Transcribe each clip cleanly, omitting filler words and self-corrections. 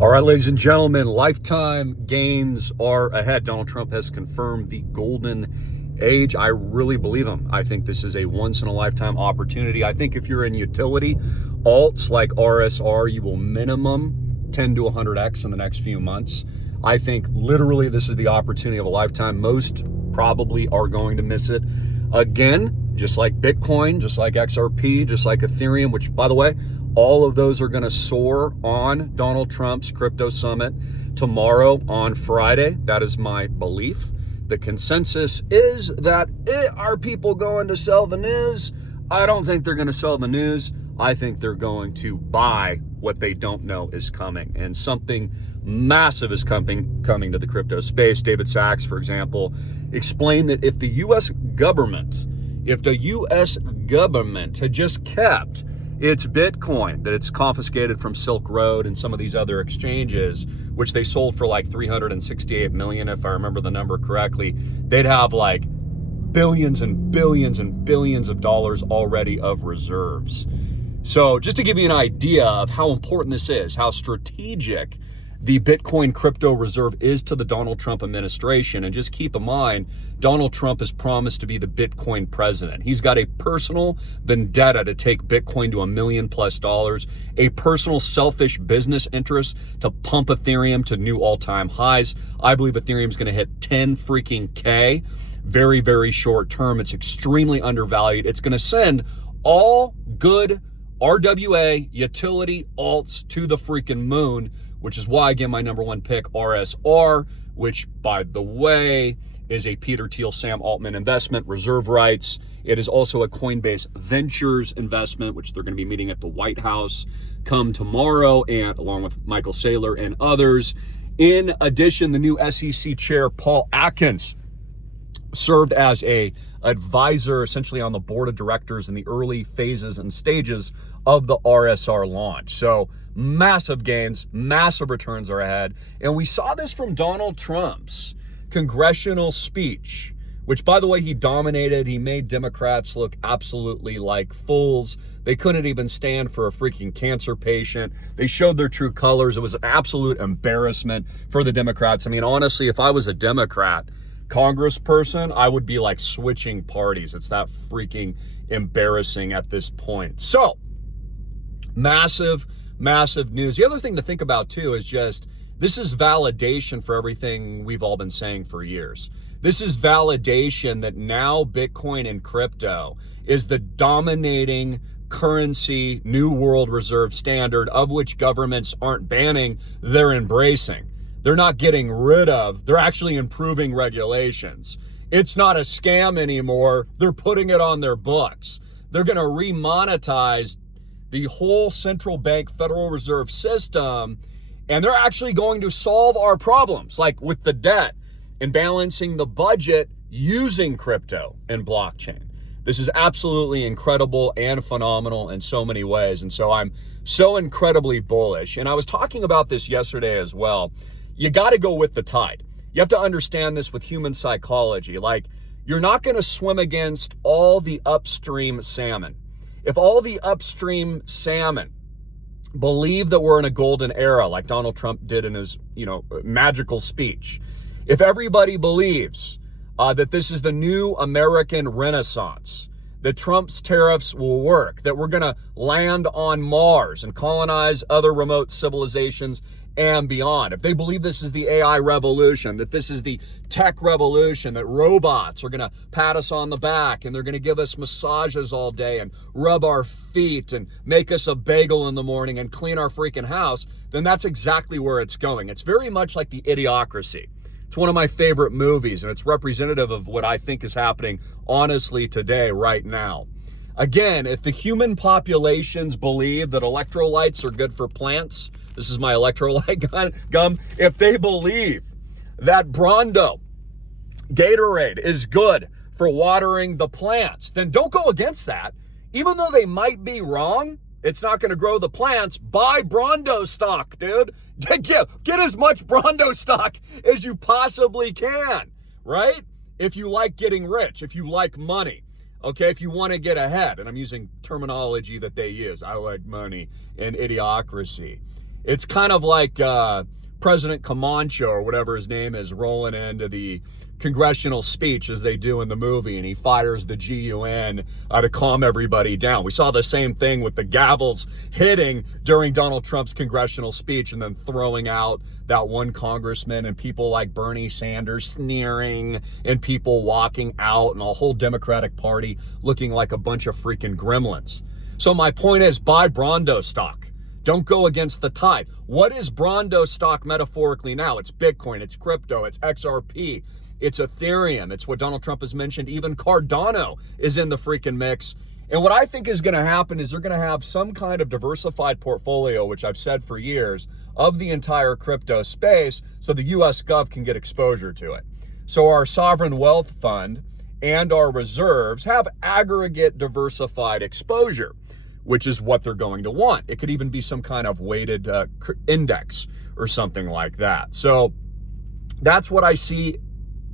All right, ladies and gentlemen, lifetime gains are ahead. Donald Trump has confirmed the golden age. I really believe him. I think this is a once-in-a-lifetime opportunity. I think if you're in utility alts like RSR, you will minimum 10 to 100x in the next few months. I think literally this is the opportunity of a lifetime. Most probably are going to miss it. Again, just like Bitcoin, just like XRP, just like Ethereum, which, by the way, all of those are going to soar on Donald Trump's crypto summit tomorrow on Friday. That is my belief. The consensus is that are people going to sell the news? I don't think they're going to sell the news. I think they're going to buy what they don't know is coming. And something massive is coming to the crypto space. David Sachs, for example, explained that if the U.S. government had just kept its Bitcoin that it's confiscated from Silk Road and some of these other exchanges, which they sold for like 368 million, if I remember the number correctly, they'd have like billions and billions and billions of dollars already of reserves. So just to give you an idea of how important this is, how strategic the Bitcoin crypto reserve is to the Donald Trump administration. And just keep in mind, Donald Trump has promised to be the Bitcoin president. He's got a personal vendetta to take Bitcoin to $1 million plus, a personal selfish business interest to pump Ethereum to new all-time highs. I believe Ethereum is going to hit 10 freaking K very, very short term. It's extremely undervalued. It's going to send all good RWA utility alts to the freaking moon, which is why I get my number one pick, RSR, which, by the way, is a Peter Thiel, Sam Altman investment, reserve rights. It is also a Coinbase Ventures investment, which they're going to be meeting at the White House come tomorrow, and along with Michael Saylor and others. In addition, the new SEC chair, Paul Atkins, served as a advisor essentially on the board of directors in the early phases and stages of the RSR launch. So massive gains, massive returns are ahead. And we saw this from Donald Trump's congressional speech, which, by the way, he dominated. He made Democrats look absolutely like fools. They couldn't even stand for a freaking cancer patient. They showed their true colors. It was an absolute embarrassment for the Democrats. I mean, honestly, if I was a Democrat congressperson, I would be like switching parties. It's that freaking embarrassing at this point. So massive news. The other thing to think about too is just, this is validation for everything we've all been saying for years. This is validation that now Bitcoin and crypto is the dominating currency, new world reserve standard, of which governments aren't banning, they're embracing. They're not getting rid of, they're actually improving regulations. It's not a scam anymore. They're putting it on their books. They're going to remonetize the whole central bank Federal Reserve system, and they're actually going to solve our problems, like with the debt and balancing the budget using crypto and blockchain. This is absolutely incredible and phenomenal in so many ways. And so I'm so incredibly bullish. And I was talking about this yesterday as well. You got to go with the tide. You have to understand this with human psychology. Like, you're not going to swim against all the upstream salmon. If all the upstream salmon believe that we're in a golden era, like Donald Trump did in his, magical speech, if everybody believes that this is the new American Renaissance, that Trump's tariffs will work, that we're going to land on Mars and colonize other remote civilizations and beyond, if they believe this is the AI revolution, that this is the tech revolution, that robots are going to pat us on the back and they're going to give us massages all day and rub our feet and make us a bagel in the morning and clean our freaking house, then that's exactly where it's going. It's very much like the Idiocracy. It's one of my favorite movies, and it's representative of what I think is happening honestly today, right now. Again, if the human populations believe that electrolytes are good for plants, this is my electrolyte gum. If they believe that Brondo, Gatorade, is good for watering the plants, then don't go against that. Even though they might be wrong, it's not going to grow the plants. Buy Brondo stock, dude. Get as much Brondo stock as you possibly can, right? If you like getting rich, if you like money. Okay, if you want to get ahead, and I'm using terminology that they use. I like money and Idiocracy. It's kind of like President Camacho or whatever his name is rolling into the congressional speech as they do in the movie, and he fires the GUN to calm everybody down. We saw the same thing with the gavels hitting during Donald Trump's congressional speech and then throwing out that one congressman, and people like Bernie Sanders sneering, and people walking out, and a whole Democratic Party looking like a bunch of freaking gremlins. So my point is, buy Brondo stock. Don't go against the tide. What is Brondo stock metaphorically now? It's Bitcoin, it's crypto, it's XRP, it's Ethereum, it's what Donald Trump has mentioned. Even Cardano is in the freaking mix. And what I think is going to happen is they're going to have some kind of diversified portfolio, which I've said for years, of the entire crypto space so the US Gov can get exposure to it. So our sovereign wealth fund and our reserves have aggregate diversified exposure, which is what they're going to want. It could even be some kind of weighted index or something like that. So that's what I see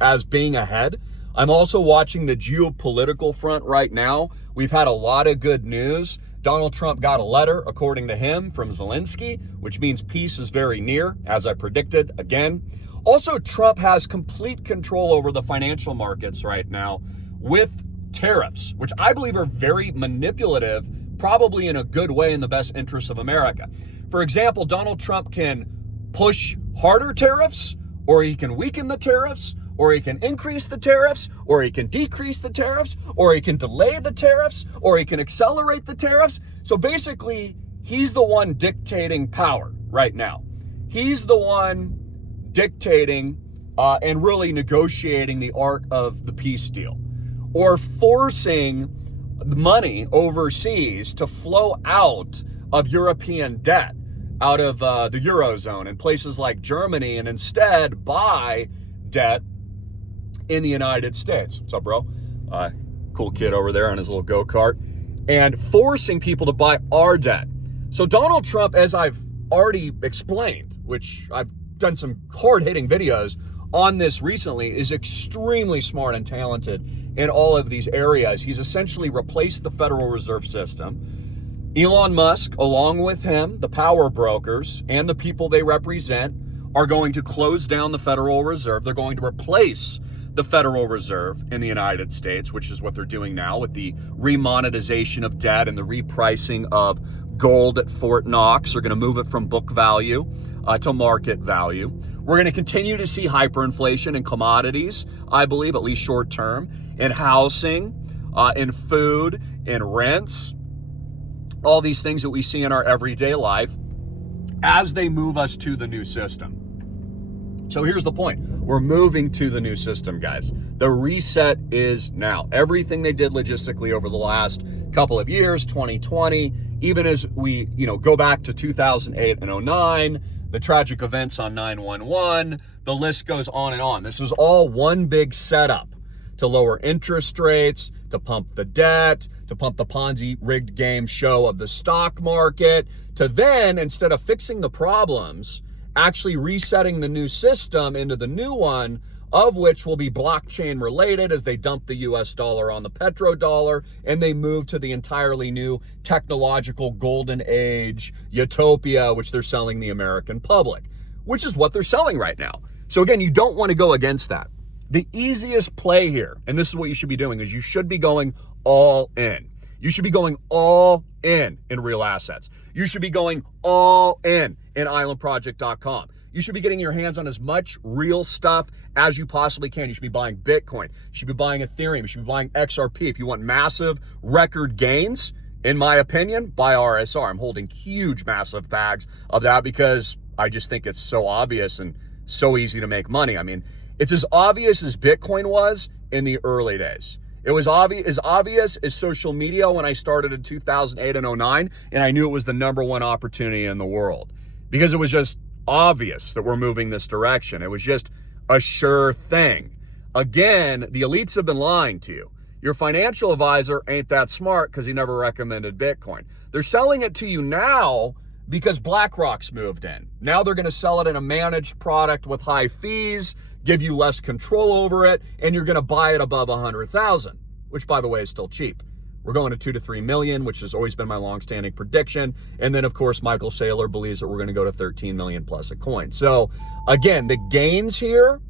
as being ahead. I'm also watching the geopolitical front right now. We've had a lot of good news. Donald Trump got a letter, according to him, from Zelensky, which means peace is very near, as I predicted again. Also, Trump has complete control over the financial markets right now with tariffs, which I believe are very manipulative, probably in a good way in the best interest of America. For example, Donald Trump can push harder tariffs, or he can weaken the tariffs, or he can increase the tariffs, or he can decrease the tariffs, or he can delay the tariffs, or he can accelerate the tariffs. So basically, he's the one dictating power right now. He's the one dictating and really negotiating the art of the peace deal, or forcing money overseas to flow out of European debt, out of the Eurozone and places like Germany, and instead buy debt in the United States. What's up, bro? Cool kid over there on his little go-kart. And forcing people to buy our debt. So Donald Trump, as I've already explained, which I've done some hard-hitting videos on this recently, is extremely smart and talented in all of these areas. He's essentially replaced the Federal Reserve System. Elon Musk, along with him, the power brokers, and the people they represent, are going to close down the Federal Reserve. They're going to replace the Federal Reserve in the United States, which is what they're doing now with the remonetization of debt and the repricing of gold at Fort Knox. They're going to move it from book value to market value. We're going to continue to see hyperinflation in commodities, I believe, at least short term, in housing, in food, in rents, all these things that we see in our everyday life as they move us to the new system. So here's the point. We're moving to the new system, guys. The reset is now. Everything they did logistically over the last couple of years, 2020, even as we, go back to 2008 and 2009, the tragic events on 9/11, the list goes on and on. This is all one big setup to lower interest rates, to pump the debt, to pump the Ponzi rigged game show of the stock market, to then, instead of fixing the problems, actually resetting the new system into the new one, of which will be blockchain related as they dump the US dollar on the petrodollar and they move to the entirely new technological golden age utopia, which they're selling the American public, which is what they're selling right now. So again, you don't want to go against that. The easiest play here, and this is what you should be doing, is you should be going all in. You should be going all in real assets. You should be going all in islandproject.com. You should be getting your hands on as much real stuff as you possibly can. You should be buying Bitcoin. You should be buying Ethereum. You should be buying XRP. If you want massive record gains, in my opinion, buy RSR. I'm holding huge, massive bags of that because I just think it's so obvious and so easy to make money. I mean, it's as obvious as Bitcoin was in the early days. It was as obvious as social media when I started in 2008 and 2009, and I knew it was the number one opportunity in the world because it was just obvious that we're moving this direction. It was just a sure thing. Again, the elites have been lying to you. Your financial advisor ain't that smart because he never recommended Bitcoin. They're selling it to you now because BlackRock's moved in. Now they're going to sell it in a managed product with high fees, give you less control over it, and you're going to buy it above 100,000, which by the way is still cheap. we're going to 2 to 3 million, which has always been my longstanding prediction. And then, of course, Michael Saylor believes that we're going to go to 13 million plus a coin. So, again, the gains here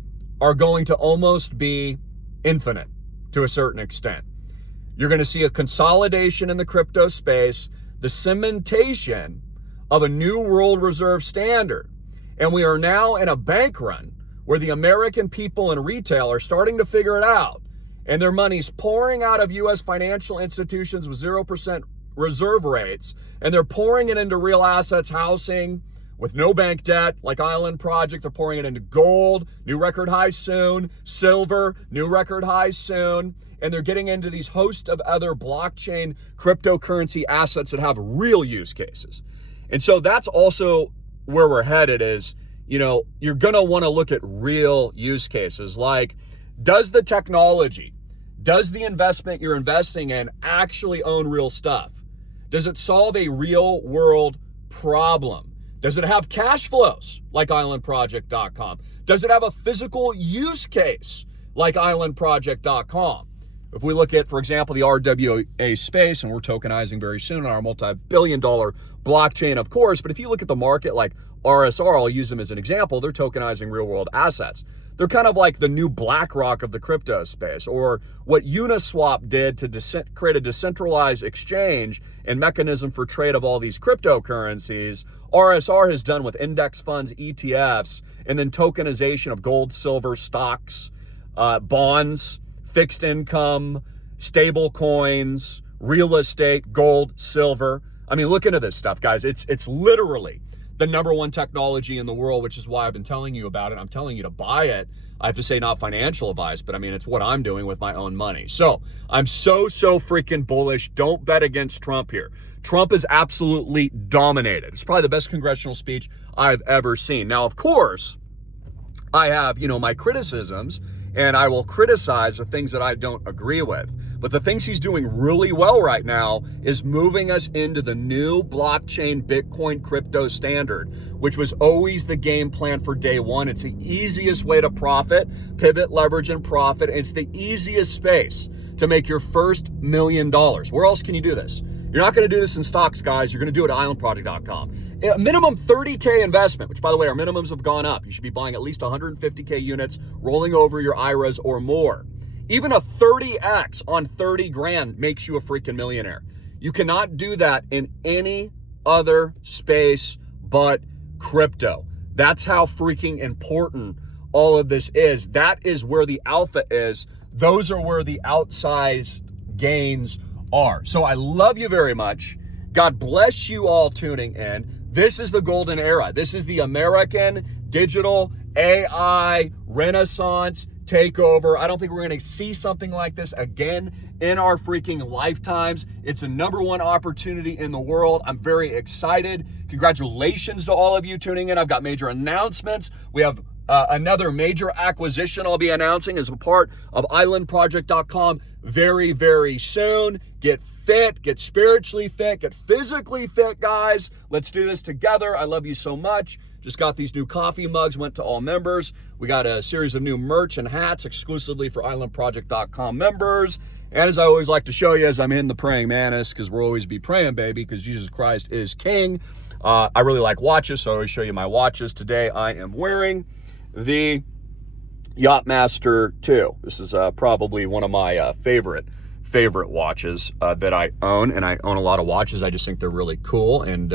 are going to almost be infinite to a certain extent. You're going to see a consolidation in the crypto space, the cementation of a new world reserve standard. And we are now in a bank run where the American people and retail are starting to figure it out. And their money's pouring out of U.S. financial institutions with 0% reserve rates. And they're pouring it into real assets, housing, with no bank debt, like Island Project. They're pouring it into gold, new record high soon. Silver, new record high soon. And they're getting into these host of other blockchain cryptocurrency assets that have real use cases. And so that's also where we're headed is, you're going to want to look at real use cases. Like, does the technology, does the investment you're investing in actually own real stuff? Does it solve a real world problem? Does it have cash flows like islandproject.com? Does it have a physical use case like islandproject.com? If we look at, for example, the RWA space, and we're tokenizing very soon on our multi-billion-dollar blockchain, of course, but if you look at the market like RSR, I'll use them as an example, they're tokenizing real-world assets. They're kind of like the new BlackRock of the crypto space, or what Uniswap did to create a decentralized exchange and mechanism for trade of all these cryptocurrencies. RSR has done with index funds, ETFs, and then tokenization of gold, silver, stocks, bonds, fixed income, stable coins, real estate, gold, silver. I mean, look into this stuff, guys. It's literally the number one technology in the world, which is why I've been telling you about it. I'm telling you to buy it. I have to say, not financial advice, but I mean, it's what I'm doing with my own money. So I'm so freaking bullish. Don't bet against Trump here. Trump is absolutely dominated. It's probably the best congressional speech I've ever seen. Now, of course, I have, my criticisms, and I will criticize the things that I don't agree with. But the things he's doing really well right now is moving us into the new blockchain Bitcoin crypto standard, which was always the game plan for day one. It's the easiest way to profit, pivot, leverage, and profit. It's the easiest space to make your first $1 million. Where else can you do this? You're not going to do this in stocks, guys. You're going to do it at islandproject.com. A minimum 30K investment, which, by the way, our minimums have gone up. You should be buying at least 150K units, rolling over your IRAs or more. Even a 30X on 30 grand makes you a freaking millionaire. You cannot do that in any other space but crypto. That's how freaking important all of this is. That is where the alpha is. Those are where the outsized gains are. So I love you very much. God bless you all tuning in. This is the golden era. This is the American digital AI renaissance takeover. I don't think we're going to see something like this again in our freaking lifetimes. It's a number one opportunity in the world. I'm very excited. Congratulations to all of you tuning in. I've got major announcements. We have another major acquisition I'll be announcing as a part of islandproject.com very soon. Get fit, get spiritually fit, get physically fit, guys. Let's do this together. I love you so much. Just got these new coffee mugs, went to all members. We got a series of new merch and hats exclusively for islandproject.com members. And as I always like to show you as I'm in the praying mantis, because we'll always be praying, baby, because Jesus Christ is King. I really like watches, so I always show you my watches. Today I am wearing the Yachtmaster 2. This is probably one of my favorite watches that I own, and I own a lot of watches. I just think they're really cool, and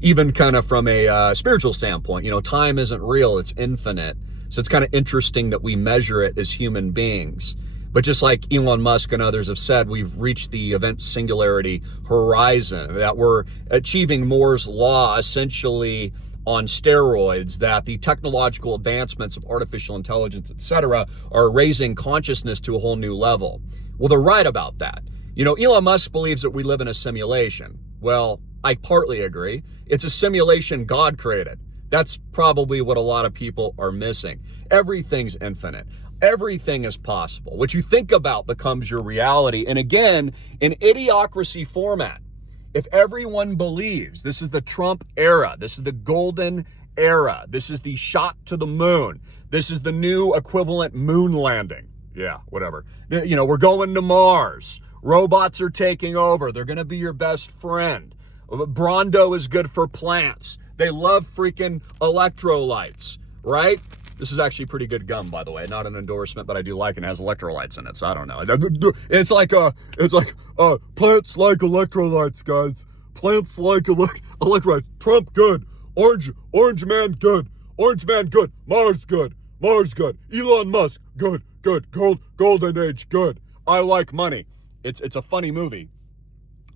even kind of from a spiritual standpoint, time isn't real, it's infinite. So it's kind of interesting that we measure it as human beings. But just like Elon Musk and others have said, we've reached the event singularity horizon, that we're achieving Moore's law essentially on steroids, that the technological advancements of artificial intelligence, etc., are raising consciousness to a whole new level. Well, they're right about that. Elon Musk believes that we live in a simulation. Well, I partly agree. It's a simulation God created. That's probably what a lot of people are missing. Everything's infinite. Everything is possible. What you think about becomes your reality. And again, in idiocracy format, if everyone believes this is the Trump era, this is the golden era, this is the shot to the moon, this is the new equivalent moon landing. Yeah, whatever. We're going to Mars. Robots are taking over. They're going to be your best friend. Brondo is good for plants. They love freaking electrolytes, right? This is actually pretty good gum, by the way. Not an endorsement, but I do like it. It has electrolytes in it, so I don't know. It's like plants like electrolytes, guys. Plants like electrolytes. Trump good. Orange man good. Orange man good. Mars good. Mars good. Elon Musk good. Golden age good. I like money. It's a funny movie,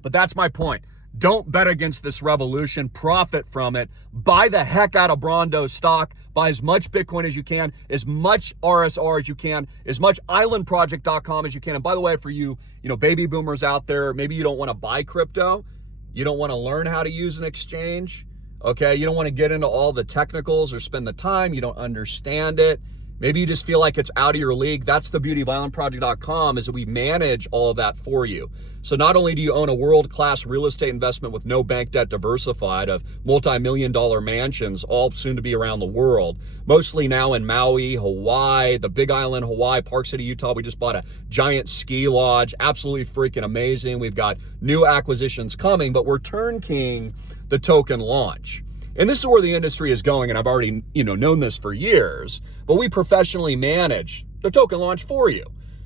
but that's my point. Don't bet against this revolution. Profit from it. Buy the heck out of Brondo stock. Buy as much Bitcoin as you can, as much RSR as you can, as much islandproject.com as you can. And by the way, for you baby boomers out there, maybe you don't want to buy crypto. You don't want to learn how to use an exchange. Okay, you don't want to get into all the technicals or spend the time. You don't understand it. Maybe you just feel like it's out of your league. That's the beauty of islandproject.com, is that we manage all of that for you. So not only do you own a world-class real estate investment with no bank debt, diversified of multi-million-dollar mansions, all soon to be around the world, mostly now in Maui, Hawaii, the Big Island, Hawaii, Park City, Utah. We just bought a giant ski lodge, absolutely freaking amazing. We've got new acquisitions coming, but we're turnkeying the token launch. And this is where the industry is going, and I've already, known this for years, but we professionally manage the token launch for you.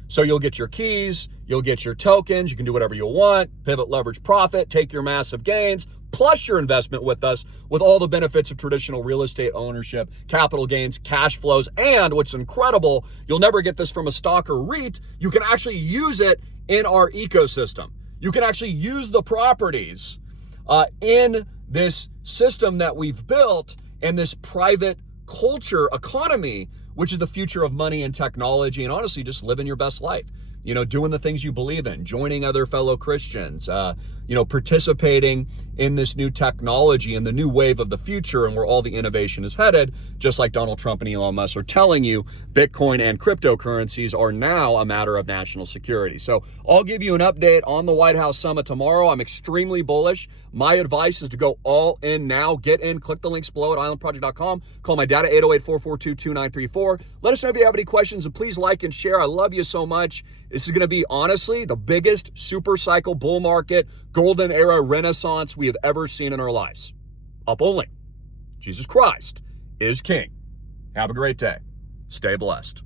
So you'll get your keys, you'll get your tokens, you can do whatever you want, pivot, leverage, profit, take your massive gains, plus your investment with us with all the benefits of traditional real estate ownership, capital gains, cash flows, and what's incredible, you'll never get this from a stock or REIT, you can actually use it in our ecosystem. You can actually use the properties in this system that we've built and this private culture economy, which is the future of money and technology, and honestly, just living your best life. Doing the things you believe in, joining other fellow Christians, participating in this new technology and the new wave of the future and where all the innovation is headed, just like Donald Trump and Elon Musk are telling you, Bitcoin and cryptocurrencies are now a matter of national security. So I'll give you an update on the White House Summit tomorrow. I'm extremely bullish. My advice is to go all in now. Get in, click the links below at islandproject.com. Call my dad at 808-442-2934. Let us know if you have any questions, and please like and share. I love you so much. This is going to be, honestly, the biggest super cycle bull market, golden era renaissance we have ever seen in our lives. Up only. Jesus Christ is King. Have a great day. Stay blessed.